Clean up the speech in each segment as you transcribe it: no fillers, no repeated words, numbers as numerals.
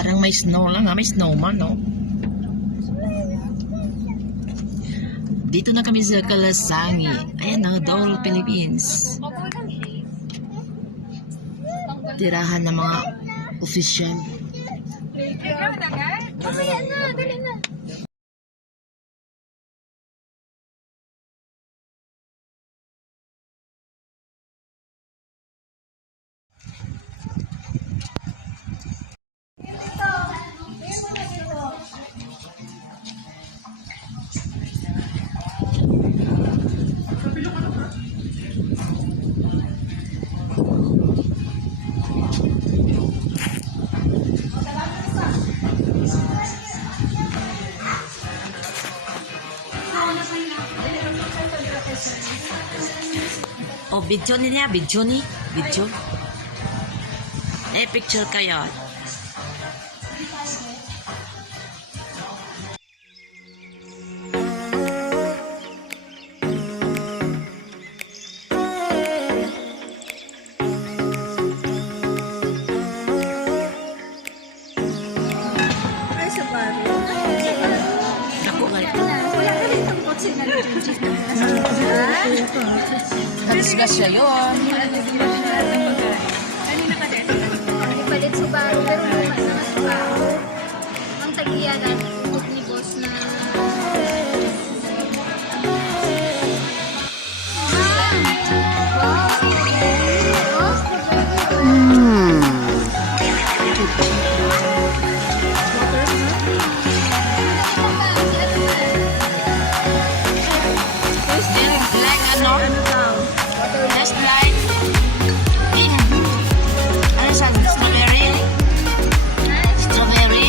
Parang may snow lang ha. May snowman, no? Dito na kami sa Kalasangi. Ayan na, Dole, Philippines. Tirahan ng mga official. Mamaya na, dali na. Oh, video niya, video ni. Video. Picture kayo. Ay, sa bari. Ako nga. Wala ka rin ang kotse na Nagis na siya yun. kanina ka din. Ipalit Subaru, pero luma na Subaru. Ang tagiya natin, ikot ni boss na... Like ano? Just like ano siya? Strawberry? Strawberry?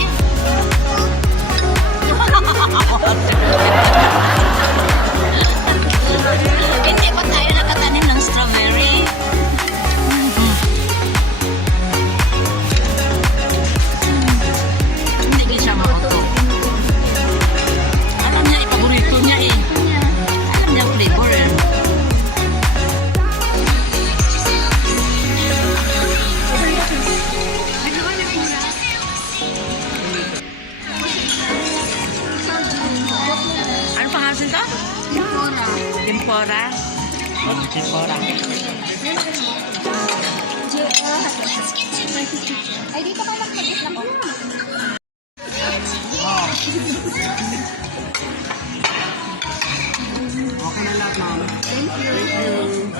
Hindi ba tayo nakatanim ng strawberry? Hindi din siya mauto. Alam niya, ipaborito niya eh. Alam niya ang flavor eh. Ano pangalan nito? Tempura. Oh, tempura. Ay, dito ka magpagit na ko. Okay na lahat, ma'am. Thank you.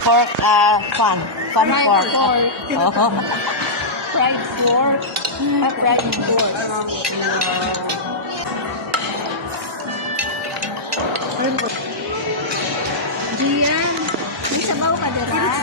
Pork, fun Fried pork. pork. Oh. Fried pork. Fried pork. Diyan. May sabaw ka dira.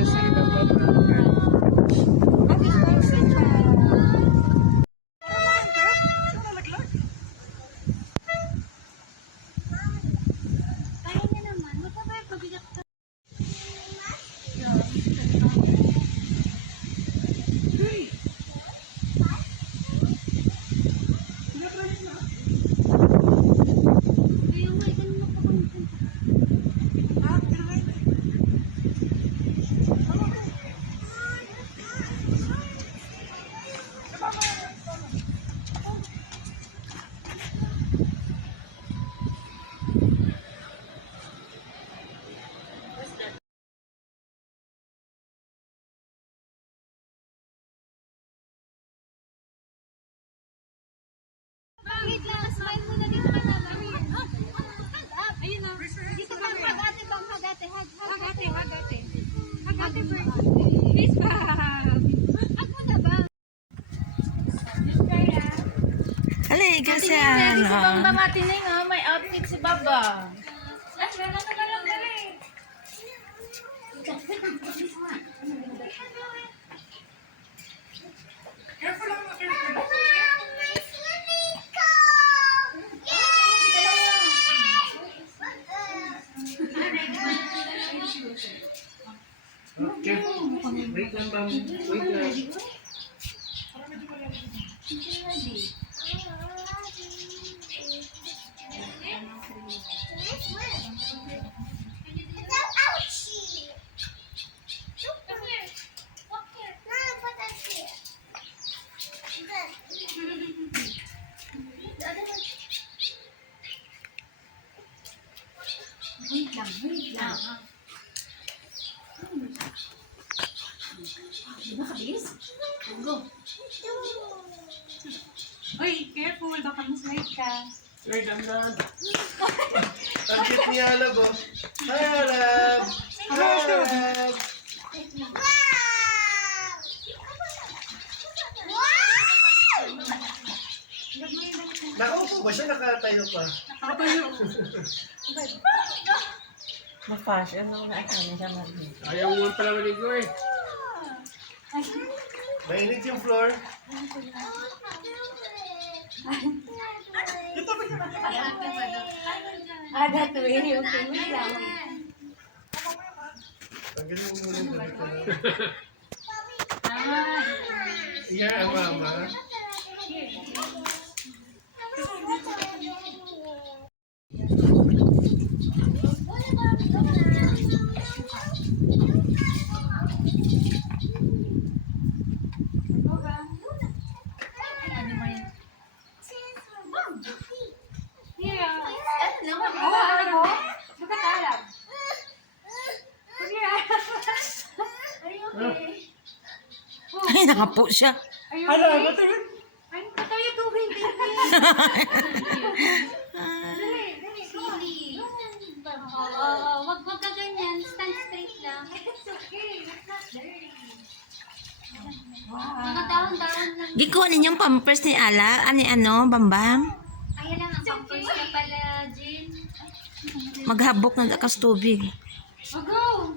Kaya niya naman. Magkabay pabigat ka. Ayaw, wait, ganun ako kung Wait lang, smile muna dito ka na. Ayun na. Dito ka, hag-ate bang, hag-ate, hag-ate, hag-ate. Hag-ate birthday. Please ba? Hag mo na ba? Halay, kasi Ready si Bang ano. Bamatining, ha? May outfit si Baba. Okay. Wait lang, ma'am. Wait lang. Uy, careful, baka mas-slide ka. Sir, dandan. Ang cute ni Alab, oh. Hi, Alab! Hi, Alab! Nakaupo ba siya? Nakatayo pa? Ma-fashion nung na-asana siya man. Ayaw mo pala maligo eh. Mainit yung floor. That way, okay, wait lang. Tanggalin mo muna yung damit ko na. Yeah, mama. Ay, nakapo siya. Hala, ba't yun? Ay, patay ito, baby. Wag ka ganyan. Stand straight lang. It's okay. It's not dirty. Mga dahon-dahon lang. Gikuha ninyong pampers ni Ala. Ani ano, Bambam? Ayan lang ang pampers niya pala, Jin. Maghabok na lakas tubig. Oh, go!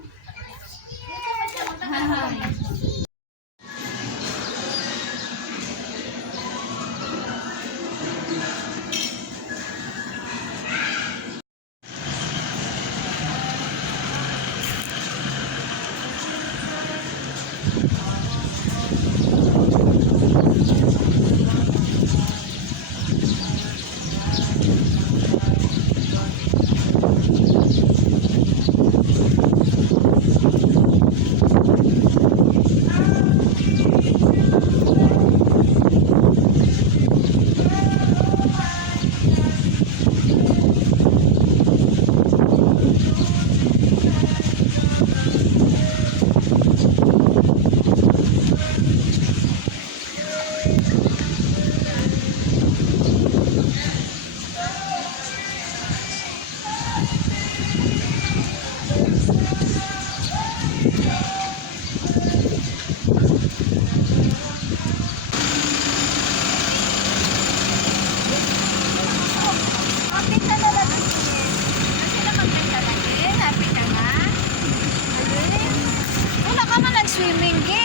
swimming game.